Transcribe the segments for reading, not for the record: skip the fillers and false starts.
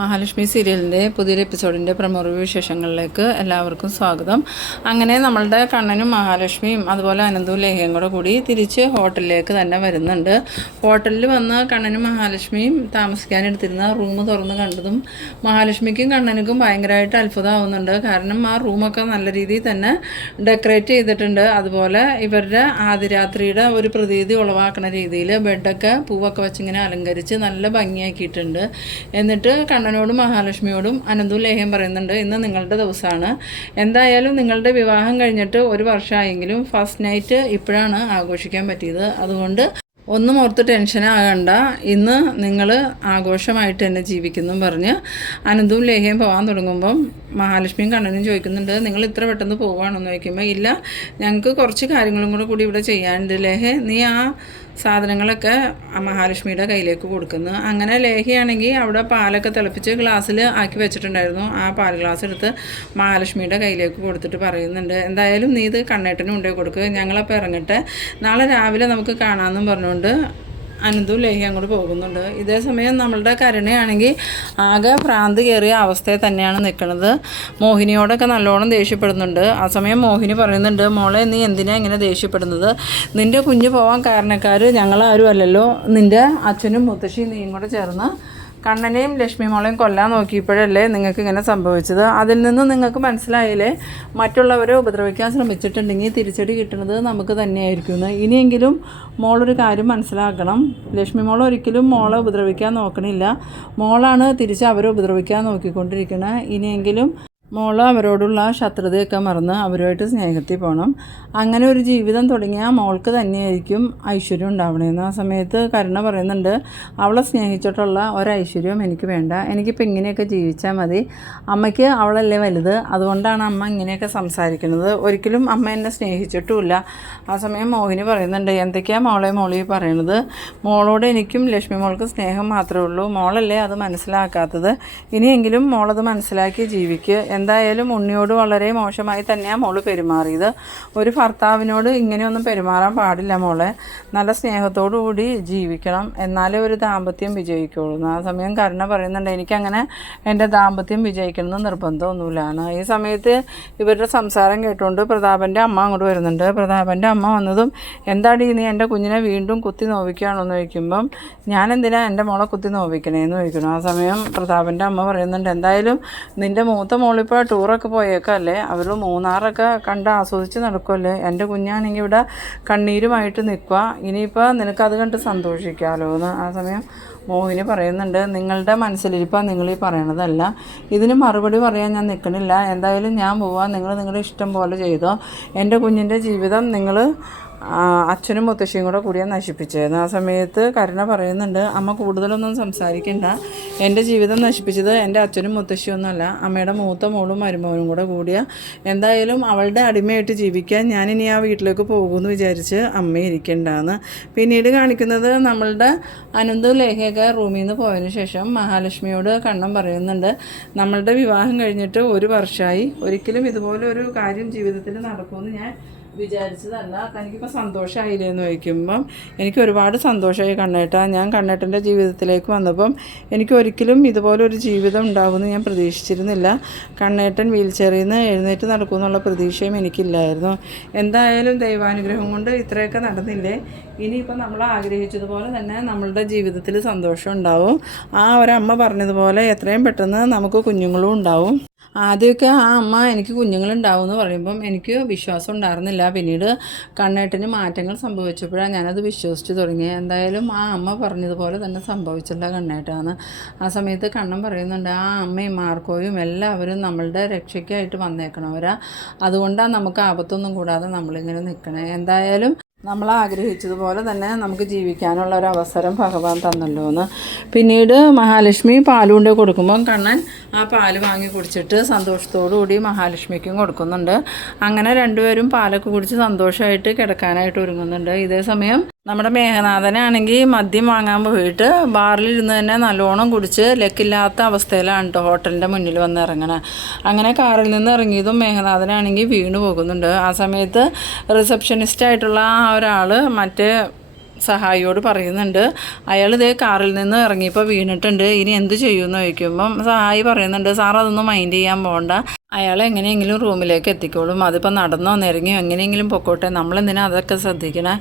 മഹാലക്ഷ്മി സീരിയലിൻ്റെ പുതിയൊരു എപ്പിസോഡിൻ്റെ പ്രമുഖ വിശേഷങ്ങളിലേക്ക് എല്ലാവർക്കും സ്വാഗതം. അങ്ങനെ നമ്മളുടെ കണ്ണനും മഹാലക്ഷ്മിയും അതുപോലെ അനന്തവും ലേഹയും കൂടി തിരിച്ച് ഹോട്ടലിലേക്ക് തന്നെ വരുന്നുണ്ട്. ഹോട്ടലിൽ വന്ന് കണ്ണനും മഹാലക്ഷ്മിയും താമസിക്കാനെടുത്തിരുന്ന റൂം തുറന്ന് കണ്ടതും മഹാലക്ഷ്മിക്കും കണ്ണനുക്കും ഭയങ്കരമായിട്ട് അത്ഭുതമാവുന്നുണ്ട്. കാരണം ആ റൂമൊക്കെ നല്ല രീതിയിൽ തന്നെ ഡെക്കറേറ്റ് ചെയ്തിട്ടുണ്ട്. അതുപോലെ ഇവരുടെ ആദ്യരാത്രിയുടെ ഒരു പ്രതീതി ഉളവാക്കുന്ന രീതിയിൽ ബെഡൊക്കെ പൂവൊക്കെ വെച്ചിങ്ങനെ അലങ്കരിച്ച് നല്ല ഭംഗിയാക്കിയിട്ടുണ്ട്. എന്നിട്ട് കണ്ണനോടും മഹാലക്ഷ്മിയോടും അനന്തവും ലേഹ്യം പറയുന്നുണ്ട്, ഇന്ന് നിങ്ങളുടെ ദിവസമാണ്. എന്തായാലും നിങ്ങളുടെ വിവാഹം കഴിഞ്ഞിട്ട് ഒരു വർഷമായെങ്കിലും ഫസ്റ്റ് നൈറ്റ് ഇപ്പോഴാണ് ആഘോഷിക്കാൻ പറ്റിയത്. അതുകൊണ്ട് ഒന്നും ഓർത്ത് ടെൻഷനാകണ്ട, ഇന്ന് നിങ്ങൾ ആഘോഷമായിട്ട് തന്നെ ജീവിക്കുന്നു പറഞ്ഞ് അനന്തവും ലേഹ്യം പോകാൻ തുടങ്ങുമ്പം മഹാലക്ഷ്മിയും കണ്ണനും ചോദിക്കുന്നുണ്ട്, നിങ്ങൾ ഇത്ര പെട്ടെന്ന് പോവുകയാണെന്ന് ചോദിക്കുമ്പോൾ, ഇല്ല ഞങ്ങൾക്ക് കുറച്ച് കാര്യങ്ങളും കൂടി ഇവിടെ ചെയ്യാനുണ്ട് ലേഹേ, നീ ആ സാധനങ്ങളൊക്കെ മഹാലക്ഷ്മിയുടെ കയ്യിലേക്ക് കൊടുക്കുന്നു. അങ്ങനെ ലേഹിയാണെങ്കിൽ അവിടെ പാലൊക്കെ തിളപ്പിച്ച് ഗ്ലാസ്സിൽ ആക്കി വെച്ചിട്ടുണ്ടായിരുന്നു. ആ പാൽ ഗ്ലാസ് എടുത്ത് മഹാലക്ഷ്മിയുടെ കയ്യിലേക്ക് കൊടുത്തിട്ട് പറയുന്നുണ്ട്, എന്തായാലും നീ ഇത് കണ്ണേട്ടനും കൊണ്ടേ കൊടുക്കുക, ഞങ്ങളപ്പോൾ ഇറങ്ങട്ടെ, നാളെ രാവിലെ നമുക്ക് കാണാമെന്നും പറഞ്ഞുകൊണ്ട് അനന്തവും ലേഹ്യം അങ്ങോട്ട് പോകുന്നുണ്ട്. ഇതേ സമയം നമ്മളുടെ കരുണയാണെങ്കിൽ ആകെ ഭ്രാന്ത് കയറിയ അവസ്ഥയിൽ തന്നെയാണ് നിൽക്കുന്നത്. മോഹിനിയോടൊക്കെ നല്ലോണം ദേഷ്യപ്പെടുന്നുണ്ട്. ആ സമയം മോഹിനി പറയുന്നുണ്ട്, മോളെ നീ എന്തിനാ ഇങ്ങനെ ദേഷ്യപ്പെടുന്നത്? നിൻ്റെ കുഞ്ഞ് പോകാൻ കാരണക്കാർ ഞങ്ങളാരും അല്ലല്ലോ, നിൻ്റെ അച്ഛനും മുത്തശ്ശിയും നീയും കൂടെ ചേർന്ന് കണ്ണനെയും ലക്ഷ്മി മോളെയും കൊല്ലാൻ നോക്കിയപ്പോഴല്ലേ നിങ്ങൾക്ക് ഇങ്ങനെ സംഭവിച്ചത്. അതിൽ നിന്ന് നിങ്ങൾക്ക് മനസ്സിലായില്ലേ, മറ്റുള്ളവരെ ഉപദ്രവിക്കാൻ ശ്രമിച്ചിട്ടുണ്ടെങ്കിൽ തിരിച്ചടി കിട്ടുന്നത് നമുക്ക് തന്നെയായിരിക്കും. ഇനിയെങ്കിലും മോളൊരു കാര്യം മനസ്സിലാക്കണം, ലക്ഷ്മി മോൾ ഒരിക്കലും മോളെ ഉപദ്രവിക്കാൻ നോക്കണില്ല, മോളാണ് തിരിച്ച് അവരെ ഉപദ്രവിക്കാൻ നോക്കിക്കൊണ്ടിരിക്കുന്നത്. ഇനിയെങ്കിലും മോള് അവരോടുള്ള ശത്രുതയൊക്കെ മറന്ന് അവരുമായിട്ട് സ്നേഹത്തിൽ പോകണം. അങ്ങനെ ഒരു ജീവിതം തുടങ്ങിയാൽ മോൾക്ക് തന്നെയായിരിക്കും ഐശ്വര്യം ഉണ്ടാവണമെന്ന്. ആ സമയത്ത് കരുണ പറയുന്നുണ്ട്, അവളെ സ്നേഹിച്ചിട്ടുള്ള ഒരൈശ്വര്യവും എനിക്ക് വേണ്ട, എനിക്കിപ്പോൾ ഇങ്ങനെയൊക്കെ ജീവിച്ചാൽ മതി, അമ്മയ്ക്ക് അവളല്ലേ വലുത്, അതുകൊണ്ടാണ് അമ്മ ഇങ്ങനെയൊക്കെ സംസാരിക്കുന്നത്, ഒരിക്കലും അമ്മ എന്നെ സ്നേഹിച്ചിട്ടുമില്ല. ആ സമയം മോഹിനി പറയുന്നുണ്ട്, എന്തൊക്കെയാണ് മോളി പറയണത്, മോളോട് എനിക്കും ലക്ഷ്മി മോൾക്ക് സ്നേഹം മാത്രമേ ഉള്ളൂ, മോളല്ലേ അത് മനസ്സിലാക്കാത്തത്, ഇനിയെങ്കിലും മോളത് മനസ്സിലാക്കി ജീവിക്കുക. എന്തായാലും ഉണ്ണിയോട് വളരെ മോശമായി തന്നെയാണ് മോള് പെരുമാറിയത്, ഒരു ഭർത്താവിനോട് ഇങ്ങനെയൊന്നും പെരുമാറാൻ പാടില്ല മോളെ, നല്ല സ്നേഹത്തോടു കൂടി ജീവിക്കണം, എന്നാലേ ഒരു ദാമ്പത്യം വിജയിക്കുള്ളൂ. ആ സമയം കരുണ പറയുന്നുണ്ട്, എനിക്കങ്ങനെ എൻ്റെ ദാമ്പത്യം വിജയിക്കണമെന്ന് നിർബന്ധമൊന്നുമില്ലാണ്. ഈ സമയത്ത് ഇവരുടെ സംസാരം കേട്ടുകൊണ്ട് പ്രതാപൻ്റെ അമ്മ അങ്ങോട്ട് വരുന്നുണ്ട്. പ്രതാപൻ്റെ അമ്മ വന്നതും, എന്താടി നീ എൻ്റെ കുഞ്ഞിനെ വീണ്ടും കുത്തി നോവിക്കുകയാണെന്ന് ചോദിക്കുമ്പം, ഞാൻ എന്തിനാ എൻ്റെ മോളെ കുത്തി നോവിക്കണേന്ന് ചോദിക്കണം. ആ സമയം പ്രതാപൻ്റെ അമ്മ പറയുന്നുണ്ട്, എന്തായാലും നിൻ്റെ മൂത്ത മോളിപ്പോൾ ടൂറൊക്കെ പോയേക്കല്ലേ, അവർ മൂന്നാറൊക്കെ കണ്ട് ആസ്വദിച്ച് നടക്കുമല്ലേ, എൻ്റെ കുഞ്ഞാണെങ്കിൽ ഇവിടെ കണ്ണീരുമായിട്ട് നിൽക്കുക, ഇനിയിപ്പോൾ നിനക്കത് കണ്ട് സന്തോഷിക്കാമല്ലോ എന്ന്. ആ സമയം മോഹിനി പറയുന്നുണ്ട്, നിങ്ങളുടെ മനസ്സിലിരിപ്പോൾ നിങ്ങൾ ഈ പറയണതല്ല, ഇതിന് മറുപടി പറയാൻ ഞാൻ നിൽക്കണില്ല, എന്തായാലും ഞാൻ പോവാം, നിങ്ങൾ നിങ്ങളുടെ ഇഷ്ടം പോലെ ചെയ്തോ, എൻ്റെ കുഞ്ഞിൻ്റെ ജീവിതം നിങ്ങൾ അച്ഛനും മുത്തശ്ശിയും കൂടിയാണ് നശിപ്പിച്ചത്. ആ സമയത്ത് കരുണ പറയുന്നുണ്ട്, അമ്മ കൂടുതലൊന്നും സംസാരിക്കണ്ട, എൻ്റെ ജീവിതം നശിപ്പിച്ചത് എൻ്റെ അച്ഛനും മുത്തശ്ശിയൊന്നുമല്ല, അമ്മയുടെ മൂത്ത മോളും മരുമോനും കൂടിയ, എന്തായാലും അവളുടെ അടിമയായിട്ട് ജീവിക്കാൻ ഞാനിനി ആ വീട്ടിലേക്ക് പോകുമെന്ന് വിചാരിച്ച് അമ്മ ഇരിക്കണ്ടെന്ന്. പിന്നീട് കാണിക്കുന്നത് നമ്മളുടെ അനന്തവും ലേഹയൊക്കെ റൂമിൽ നിന്ന് പോയതിന് ശേഷം മഹാലക്ഷ്മിയോട് കണ്ണൻ പറയുന്നുണ്ട്, നമ്മളുടെ വിവാഹം കഴിഞ്ഞിട്ട് ഒരു വർഷമായി, ഒരിക്കലും ഇതുപോലെ ഒരു കാര്യം ജീവിതത്തിൽ നടക്കുമെന്ന് ഞാൻ വിചാരിച്ചതല്ല, തനിക്കിപ്പോൾ സന്തോഷമായില്ലേ എന്ന് ചോദിക്കുമ്പം, എനിക്ക് ഒരുപാട് സന്തോഷമായി കണ്ണേട്ടാ, ഞാൻ കണ്ണേട്ടൻ്റെ ജീവിതത്തിലേക്ക് വന്നപ്പം എനിക്ക് ഒരിക്കലും ഇതുപോലൊരു ജീവിതം ഉണ്ടാകുമെന്ന് ഞാൻ പ്രതീക്ഷിച്ചിരുന്നില്ല, കണ്ണേട്ടൻ വീൽ ചെയറിൽ നിന്ന് എഴുന്നേറ്റ് നടക്കുമെന്നുള്ള പ്രതീക്ഷയും എനിക്കില്ലായിരുന്നു, എന്തായാലും ദൈവാനുഗ്രഹം കൊണ്ട് ഇത്രയൊക്കെ നടന്നില്ലേ, ഇനിയിപ്പോൾ നമ്മൾ ആഗ്രഹിച്ചതുപോലെ തന്നെ നമ്മളുടെ ജീവിതത്തിൽ സന്തോഷം ഉണ്ടാവും, ആ ഒരമ്മ പറഞ്ഞതുപോലെ എത്രയും പെട്ടെന്ന് നമുക്ക് കുഞ്ഞുങ്ങളും ഉണ്ടാവും. ആദ്യമൊക്കെ ആ അമ്മ എനിക്ക് കുഞ്ഞുങ്ങളുണ്ടാവും എന്ന് പറയുമ്പം എനിക്ക് വിശ്വാസം ഉണ്ടായിരുന്നില്ല, പിന്നീട് കണ്ണേട്ടന് മാറ്റങ്ങൾ സംഭവിച്ചപ്പോഴാണ് ഞാനത് വിശ്വസിച്ച് തുടങ്ങിയത്. എന്തായാലും ആ അമ്മ പറഞ്ഞതുപോലെ തന്നെ സംഭവിച്ചില്ല കണ്ണേട്ടാന്ന്. ആ സമയത്ത് കണ്ണൻ പറയുന്നുണ്ട്, ആ അമ്മയും മാർക്കോയും എല്ലാവരും നമ്മളുടെ രക്ഷയ്ക്കായിട്ട് വന്നേക്കണവരാ, അതുകൊണ്ടാണ് നമുക്ക് ആപത്തൊന്നും കൂടാതെ നമ്മളിങ്ങനെ നിൽക്കണേ, എന്തായാലും നമ്മൾ ആഗ്രഹിച്ചതുപോലെ തന്നെ നമുക്ക് ജീവിക്കാനുള്ള ഒരു അവസരം ഭഗവാൻ തന്നല്ലോ എന്ന്. പിന്നീട് മഹാലക്ഷ്മി പാലുകൊണ്ട് കൊടുക്കുമ്പം കണ്ണൻ ആ പാല് വാങ്ങി കുടിച്ചിട്ട് സന്തോഷത്തോടു കൂടി മഹാലക്ഷ്മിക്കും കൊടുക്കുന്നുണ്ട്. അങ്ങനെ രണ്ടുപേരും പാലൊക്കെ കുടിച്ച് സന്തോഷമായിട്ട് കിടക്കാനായിട്ട് ഒരുങ്ങുന്നുണ്ട്. ഇതേ സമയം നമ്മുടെ മേഘനാഥനാണെങ്കിൽ മദ്യം വാങ്ങാൻ പോയിട്ട് ബാറിലിരുന്ന് തന്നെ നല്ലോണം കുടിച്ച് ലക്കില്ലാത്ത അവസ്ഥയിലാണ് കേട്ടോ ഹോട്ടലിൻ്റെ മുന്നിൽ വന്ന് ഇറങ്ങണത്. അങ്ങനെ കാറിൽ നിന്ന് ഇറങ്ങിയതും മേഘനാഥനാണെങ്കിൽ വീണു പോകുന്നുണ്ട്. ആ സമയത്ത് റിസപ്ഷനിസ്റ്റ് ആയിട്ടുള്ള ആ ഒരാൾ മറ്റേ സഹായിയോട് പറയുന്നുണ്ട്, അയാൾ ഇതേ കാറിൽ നിന്ന് ഇറങ്ങിയപ്പോൾ വീണിട്ടുണ്ട്, ഇനി എന്ത് ചെയ്യുമെന്ന് ചോദിക്കുമ്പം സഹായി പറയുന്നുണ്ട്, സാർ അതൊന്നും മൈൻഡ് ചെയ്യാൻ പോകണ്ട, അയാൾ എങ്ങനെയെങ്കിലും റൂമിലേക്ക് എത്തിക്കോളും, അതിപ്പോൾ നടന്നോ നിരങ്ങിയോ എങ്ങനെയെങ്കിലും പൊക്കോട്ടെ, നമ്മളെന്തിനാ അതൊക്കെ ശ്രദ്ധിക്കണേ,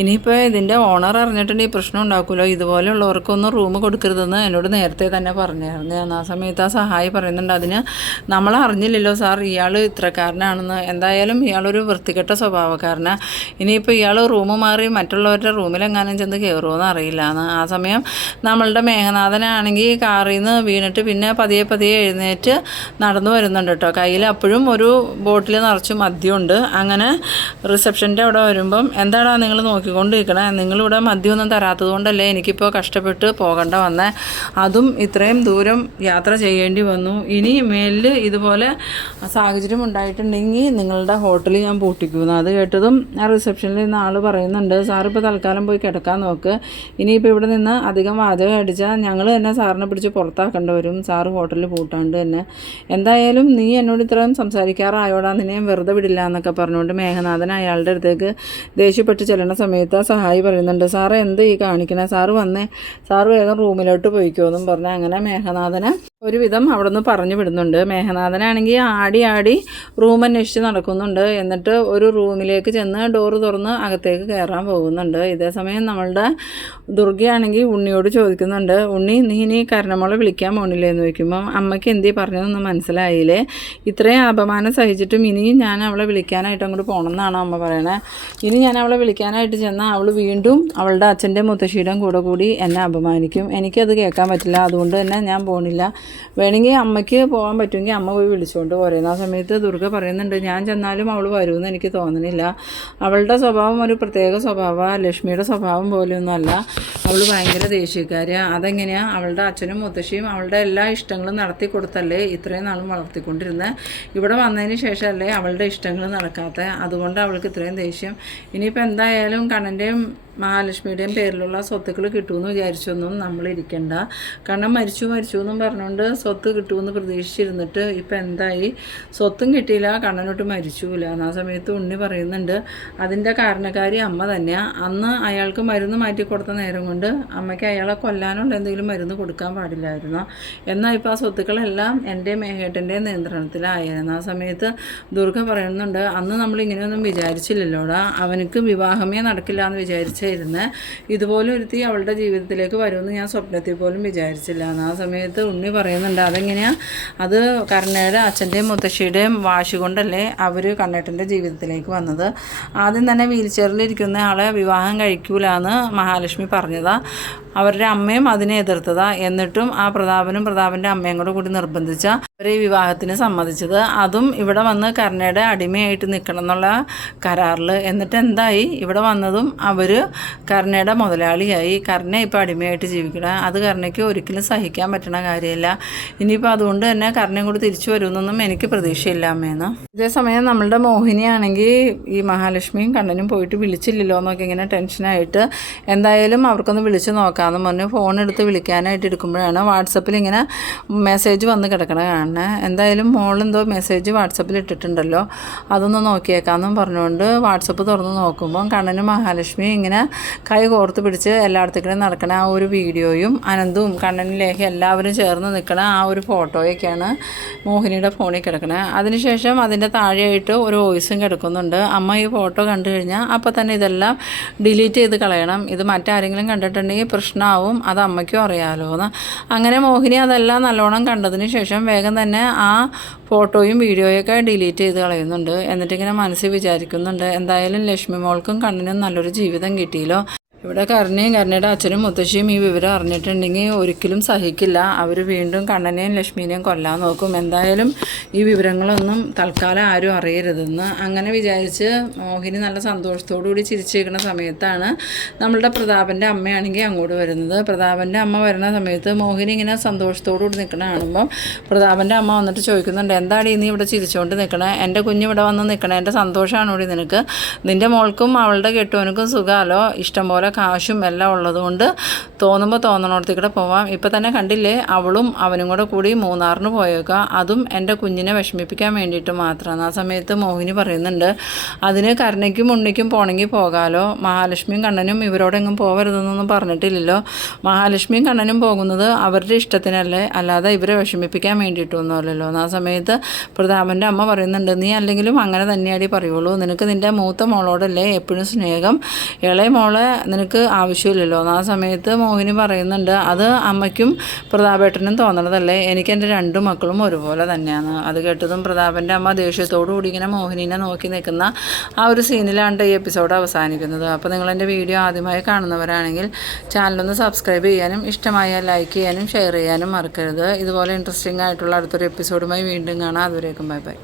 ഇനിയിപ്പോൾ ഇതിൻ്റെ ഓണർ അറിഞ്ഞിട്ടുണ്ടെങ്കിൽ പ്രശ്നം ഉണ്ടാക്കുമല്ലോ, ഇതുപോലെയുള്ളവർക്കൊന്നും റൂം കൊടുക്കരുതെന്ന് എന്നോട് നേരത്തെ തന്നെ പറഞ്ഞായിരുന്നു. ആ സമയത്ത് ആ സഹായി പറയുന്നുണ്ട്, അതിന് നമ്മൾ അറിഞ്ഞില്ലല്ലോ സാർ ഇയാൾ ഇത്രക്കാരനാണെന്ന്, എന്തായാലും ഇയാളൊരു വൃത്തികെട്ട സ്വഭാവക്കാരനാണ്, ഇനിയിപ്പോൾ ഇയാൾ റൂം മാറി മറ്റുള്ളവരുടെ റൂമിലെങ്ങാനും ചെന്ന് കയറുമോയെന്ന് അറിയില്ല എന്ന്. ആ സമയം നമ്മളുടെ മേഘനാഥനാണെങ്കിൽ കാറിൽ നിന്ന് വീണിട്ട് പിന്നെ പതിയെ എഴുന്നേറ്റ് നടന്നു വരുന്നുണ്ട് കേട്ടോ. കയ്യിൽ അപ്പോഴും ഒരു ബോട്ടിൽ നിറച്ച് മദ്യമുണ്ട്. അങ്ങനെ റിസപ്ഷൻ്റെ അവിടെ വരുമ്പം എന്താടാ നിങ്ങൾ നോക്കിക്കൊണ്ടിരിക്കണേ, നിങ്ങളിവിടെ മദ്യമൊന്നും തരാത്തത് കൊണ്ടല്ലേ എനിക്കിപ്പോൾ കഷ്ടപ്പെട്ട് പോകേണ്ട വന്നേ, അതും ഇത്രയും ദൂരം യാത്ര ചെയ്യേണ്ടി വന്നു, ഇനി മേലിൽ ഇതുപോലെ സാഹചര്യം ഉണ്ടായിട്ടുണ്ടെങ്കിൽ നിങ്ങളുടെ ഹോട്ടലിൽ ഞാൻ പൂട്ടിക്കുന്നു. അത് കേട്ടതും ആ റിസപ്ഷനിൽ നിന്ന് ആൾ പറയുന്നുണ്ട്, സാറിപ്പോൾ തൽക്കാലം പോയി കിടക്കാൻ നോക്ക്, ഇനിയിപ്പോൾ ഇവിടെ നിന്ന് അധികം വാചകം അടിച്ചാൽ ഞങ്ങൾ തന്നെ സാറിനെ പിടിച്ച് പുറത്താക്കേണ്ടി വരും, സാറ് ഹോട്ടലിൽ പൂട്ടാണ്ട് തന്നെ, എന്തായാലും നീ എന്നോട് ഇത്രയും സംസാരിക്കാറായോടാ, നിന്നെ വെറുതെ വിടില്ല എന്നൊക്കെ പറഞ്ഞുകൊണ്ട് മേഘനാഥൻ അയാളുടെ അടുത്തേക്ക് ദേഷ്യപ്പെട്ട് ചെല്ലുന്ന സമയത്ത് സഹായി പറയുന്നുണ്ട്, സാറ് എന്ത് ഈ കാണിക്കണേ, സാറ് വന്നേ, സാറ് വേഗം റൂമിലോട്ട് പോയിക്കോന്നും പറഞ്ഞ് അങ്ങനെ മേഘനാഥനെ ഒരുവിധം അവിടെ നിന്ന് പറഞ്ഞു വിടുന്നുണ്ട്. മേഘനാഥനാണെങ്കിൽ ആടി റൂം അന്വേഷിച്ച് നടക്കുന്നുണ്ട്. എന്നിട്ട് ഒരു റൂമിലേക്ക് ചെന്ന് ഡോറ് തുറന്ന് അകത്തേക്ക് കയറാൻ പോകുന്നുണ്ട്. ഇതേസമയം നമ്മളുടെ ദുർഗയാണെങ്കിൽ ഉണ്ണിയോട് ചോദിക്കുന്നുണ്ട്, ഉണ്ണി നീ ഇനി കരണമോളെ വിളിക്കാൻ പോകണില്ലേ എന്ന് ചോദിക്കുമ്പം അമ്മയ്ക്ക് എന്തി പറഞ്ഞതൊന്നും മനസ്സിലായില്ലേ, ഇത്രയും അപമാനം സഹിച്ചിട്ടും ഇനിയും ഞാൻ അവളെ വിളിക്കാനായിട്ട് അങ്ങോട്ട് പോകണമെന്നാണ് അമ്മ പറയണേ, ഇനി ഞാൻ അവളെ വിളിക്കാനായിട്ട് ചെന്നാൽ അവൾ വീണ്ടും അവളുടെ അച്ഛൻ്റെ മുത്തശ്ശിയുടെ കൂടി എന്നെ അപമാനിക്കും, എനിക്കത് കേൾക്കാൻ പറ്റില്ല, അതുകൊണ്ട് തന്നെ ഞാൻ പോകണില്ല, വേണമെങ്കിൽ അമ്മയ്ക്ക് പോകാൻ പറ്റുമെങ്കിൽ അമ്മ പോയി വിളിച്ചുകൊണ്ട് പോരുന്ന. ആ സമയത്ത് ദുർഗ പറയുന്നുണ്ട്, ഞാൻ ചെന്നാലും അവൾ വരുമെന്ന് എനിക്ക് തോന്നുന്നില്ല, അവളുടെ സ്വഭാവം ഒരു പ്രത്യേക സ്വഭാവമാണ്, ലക്ഷ്മിയുടെ സ്വഭാവം പോലെയൊന്നുമല്ല, അവൾ ഭയങ്കര ദേഷ്യക്കാരിയാണ്, അതെങ്ങനെയാണ് അവളുടെ അച്ഛനും മുത്തശ്ശിയും അവളുടെ എല്ലാ ഇഷ്ടങ്ങളും നടത്തി കൊടുത്തല്ലേ ഇത്രയും നാളും വളർത്തിക്കൊണ്ടിരുന്നത്, ഇവിടെ വന്നതിന് ശേഷമല്ലേ അവളുടെ ഇഷ്ടങ്ങൾ നടക്കാത്ത, അതുകൊണ്ട് അവൾക്ക് ഇത്രയും ദേഷ്യം, ഇനിയിപ്പോൾ എന്തായാലും കണ്ണൻ്റെയും മഹാലക്ഷ്മിയുടെയും പേരിലുള്ള സ്വത്തുക്കൾ കിട്ടുമെന്ന് വിചാരിച്ചൊന്നും നമ്മൾ ഇരിക്കണ്ട, കാരണം മരിച്ചു എന്നും പറഞ്ഞുകൊണ്ട് സ്വത്ത് കിട്ടുമെന്ന് പ്രതീക്ഷിച്ചിരുന്നിട്ട് ഇപ്പം എന്തായി, സ്വത്തും കിട്ടിയില്ല, കണ്ണനൊട്ട് മരിച്ചുമില്ല. ആ സമയത്ത് ഉണ്ണി പറയുന്നുണ്ട്, അതിൻ്റെ കാരണക്കാരി അമ്മ തന്നെയാണ്, അന്ന് അയാൾക്ക് മരുന്ന് മാറ്റി കൊടുത്ത നേരം കൊണ്ട് അമ്മയ്ക്ക് അയാളെ കൊല്ലാനുള്ള എന്തെങ്കിലും മരുന്ന് കൊടുക്കാൻ പാടില്ലായിരുന്നു, എന്നാൽ ഇപ്പോൾ ആ സ്വത്തുക്കളെല്ലാം എൻ്റെ മേഘേട്ടൻ്റെ നിയന്ത്രണത്തിലായിരുന്നു. ആ സമയത്ത് ദുർഗ പറയുന്നുണ്ട്, അന്ന് നമ്മൾ ഇങ്ങനെയൊന്നും വിചാരിച്ചില്ലല്ലോടാ, അവനക്ക് വിവാഹമേ നടക്കില്ല എന്ന് വിചാരിച്ചിരുന്നത്, ഇതുപോലെ ഒരുത്തി അവളുടെ ജീവിതത്തിലേക്ക് വരുമെന്ന് ഞാൻ സ്വപ്നത്തിൽ പോലും വിചാരിച്ചില്ല. ആ സമയത്ത് ഉണ്ണി പറയുന്നുണ്ട്, അതെങ്ങനെയാണ്, അത് കരുണയുടെ അച്ഛൻ്റെയും മുത്തശ്ശിയുടെയും വാശി കൊണ്ടല്ലേ അവർ കണ്ണേട്ടൻ്റെ ജീവിതത്തിലേക്ക് വന്നത്, ആദ്യം തന്നെ വീൽ ചെയറിലിരിക്കുന്ന ആളെ വിവാഹം കഴിക്കൂല എന്ന് മഹാലക്ഷ്മി പറഞ്ഞതാണ്, അവരുടെ അമ്മയും അതിനെ എതിർത്തതാണ്, എന്നിട്ടും ആ പ്രതാപൻ്റെ അമ്മയും കൂടി നിർബന്ധിച്ച അവരെ ഈ വിവാഹത്തിന് സമ്മതിച്ചത്, അതും ഇവിടെ വന്ന് കരുണയുടെ അടിമയായിട്ട് നിൽക്കണം എന്നുള്ള കരാറിൽ, എന്നിട്ട് എന്തായി, ഇവിടെ വന്നതും അവർ കരുണയുടെ മുതലാളിയായി, കരുണ ഇപ്പോൾ അടിമയായിട്ട് ജീവിക്കണം, അത് കരുണയ്ക്ക് ഒരിക്കലും സഹിക്കാൻ പറ്റണ കാര്യമില്ല, ഇനിയിപ്പോൾ അതുകൊണ്ട് തന്നെ കരുണയും കൂടി തിരിച്ചു വരുമെന്നൊന്നും എനിക്ക് പ്രതീക്ഷയില്ല അമ്മയെന്ന്. ഇതേസമയം നമ്മളുടെ മോഹിനിയാണെങ്കിൽ ഈ മഹാലക്ഷ്മിയും കണ്ണനും പോയിട്ട് വിളിച്ചില്ലല്ലോ എന്നൊക്കെ ഇങ്ങനെ ടെൻഷനായിട്ട്, എന്തായാലും അവർക്കൊന്ന് വിളിച്ച് നോക്കാമെന്ന് പറഞ്ഞ് ഫോൺ എടുത്ത് വിളിക്കാനായിട്ട് എടുക്കുമ്പോഴാണ് വാട്സപ്പിൽ ഇങ്ങനെ മെസ്സേജ് വന്ന് കിടക്കണ കാണണേ, എന്തായാലും മോളെന്തോ മെസ്സേജ് വാട്സപ്പിൽ ഇട്ടിട്ടുണ്ടല്ലോ, അതൊന്ന് നോക്കിയേക്കാമെന്നും പറഞ്ഞുകൊണ്ട് വാട്സപ്പ് തുറന്ന് നോക്കുമ്പോൾ കണ്ണനും മഹാലക്ഷ്മിയും ഇങ്ങനെ കൈ കോർത്ത് പിടിച്ച് എല്ലായിടത്തേക്കും നടക്കണ ആ ഒരു വീഡിയോയും അനന്തും കണ്ണനും ലേഖ എല്ലാവരും ചേർന്ന് നിൽക്കണ ആ ഒരു ഫോട്ടോയൊക്കെയാണ് മോഹിനിയുടെ ഫോണിൽ കിടക്കണേ. അതിനുശേഷം അതിൻ്റെ താഴെയായിട്ട് ഒരു വോയിസും കിടക്കുന്നുണ്ട്, അമ്മ ഈ ഫോട്ടോ കണ്ടു കഴിഞ്ഞാൽ അപ്പോൾ തന്നെ ഇതെല്ലാം ഡിലീറ്റ് ചെയ്ത് കളയണം, ഇത് മറ്റാരെങ്കിലും കണ്ടിട്ടുണ്ടെങ്കിൽ പ്രശ്നമാവും, അത് അമ്മയ്ക്കും അറിയാമല്ലോ എന്ന്. അങ്ങനെ മോഹിനി അതെല്ലാം നല്ലോണം കണ്ടതിന് ശേഷം വേഗം തന്നെ ആ ഫോട്ടോയും വീഡിയോയൊക്കെ ഡിലീറ്റ് ചെയ്ത് കളയുന്നുണ്ട്. എന്നിട്ടിങ്ങനെ മനസ്സിൽ വിചാരിക്കുന്നുണ്ട്, എന്തായാലും ലക്ഷ്മി മോൾക്കും കണ്ണിനും നല്ലൊരു ജീവിതം കിട്ടിയല്ലോ, ഇവിടെ കരുണയും കരുണയുടെ അച്ഛനും മുത്തശ്ശിയും ഈ വിവരം അറിഞ്ഞിട്ടുണ്ടെങ്കിൽ ഒരിക്കലും സഹിക്കില്ല, അവർ വീണ്ടും കണ്ണനെയും ലക്ഷ്മിനെയും കൊല്ലാൻ നോക്കും, എന്തായാലും ഈ വിവരങ്ങളൊന്നും തൽക്കാലം ആരും അറിയരുതെന്ന് അങ്ങനെ വിചാരിച്ച് മോഹിനി നല്ല സന്തോഷത്തോടു കൂടി ചിരിച്ചിരിക്കുന്ന സമയത്താണ് നമ്മളുടെ പ്രതാപൻ്റെ അമ്മയാണെങ്കിൽ അങ്ങോട്ട് വരുന്നത്. പ്രതാപൻ്റെ അമ്മ വരുന്ന സമയത്ത് മോഹിനി ഇങ്ങനെ സന്തോഷത്തോടു കൂടി നിൽക്കണ കാണുമ്പം പ്രതാപൻ്റെ അമ്മ വന്നിട്ട് ചോദിക്കുന്നുണ്ട്, എന്താടി നീ ഇവിടെ ചിരിച്ചുകൊണ്ട് നിൽക്കണേ, എൻ്റെ കുഞ്ഞ് ഇവിടെ വന്ന് നിൽക്കണേ, എൻ്റെ സന്തോഷമാണ് കൂടി നിനക്ക്, നിൻ്റെ മോൾക്കും അവളുടെ കെട്ടുവനക്കും സുഖമല്ലോ, ഇഷ്ടം പോലെ കാശും എല്ലാം ഉള്ളതുകൊണ്ട് തോന്നുമ്പോൾ തോന്നണോടത്തേക്കൂടെ പോവാം. ഇപ്പം തന്നെ കണ്ടില്ലേ, അവളും അവനും കൂടി മൂന്നാറിന് പോയേക്കാം. അതും എൻ്റെ കുഞ്ഞിനെ വിഷമിപ്പിക്കാൻ വേണ്ടിയിട്ട് മാത്രമാണ്. ആ സമയത്ത് മോഹിനി പറയുന്നുണ്ട്, അതിന് കരുണയ്ക്കും ഉണ്ണിക്കും പോകണമെങ്കിൽ പോകാമല്ലോ, മഹാലക്ഷ്മിയും കണ്ണനും ഇവരോടെങ്ങും പോകരുതെന്നൊന്നും പറഞ്ഞിട്ടില്ലല്ലോ. മഹാലക്ഷ്മിയും കണ്ണനും പോകുന്നത് അവരുടെ ഇഷ്ടത്തിനല്ലേ, അല്ലാതെ ഇവരെ വിഷമിപ്പിക്കാൻ വേണ്ടിയിട്ടൊന്നുമല്ലല്ലോ. ആ സമയത്ത് പ്രതാപൻ്റെ അമ്മ പറയുന്നുണ്ട്, നീ അല്ലെങ്കിലും അങ്ങനെ തന്നെയാടി പറയുള്ളൂ, നിനക്ക് നിൻ്റെ മൂത്ത മോളോടല്ലേ എപ്പോഴും സ്നേഹം, ഇളയ മോളെ നിനക്ക് ആവശ്യമില്ലല്ലോ. ആ സമയത്ത് മോഹിനി പറയുന്നുണ്ട്, അത് അമ്മയ്ക്കും പ്രതാപേട്ടനും തോന്നണതല്ലേ, എനിക്ക് എൻ്റെ 2 മക്കളും ഒരുപോലെ തന്നെയാണ്. അത് കേട്ടതും പ്രതാപൻ്റെ അമ്മ ദേഷ്യത്തോടു കൂടി ഇങ്ങനെ മോഹിനിനെ നോക്കി നിൽക്കുന്ന ആ ഒരു സീനിലാണ് ഈ എപ്പിസോഡ് അവസാനിക്കുന്നത്. അപ്പോൾ നിങ്ങളെൻ്റെ വീഡിയോ ആദ്യമായി കാണുന്നവരാണെങ്കിൽ ചാനലൊന്ന് സബ്സ്ക്രൈബ് ചെയ്യാനും ഇഷ്ടമായാൽ ലൈക്ക് ചെയ്യാനും ഷെയർ ചെയ്യാനും മറക്കരുത്. ഇതുപോലെ ഇൻട്രസ്റ്റിംഗ് ആയിട്ടുള്ള അടുത്തൊരു എപ്പിസോഡുമായി വീണ്ടും കാണാം. അതുവരേക്കും ബൈ ബൈ.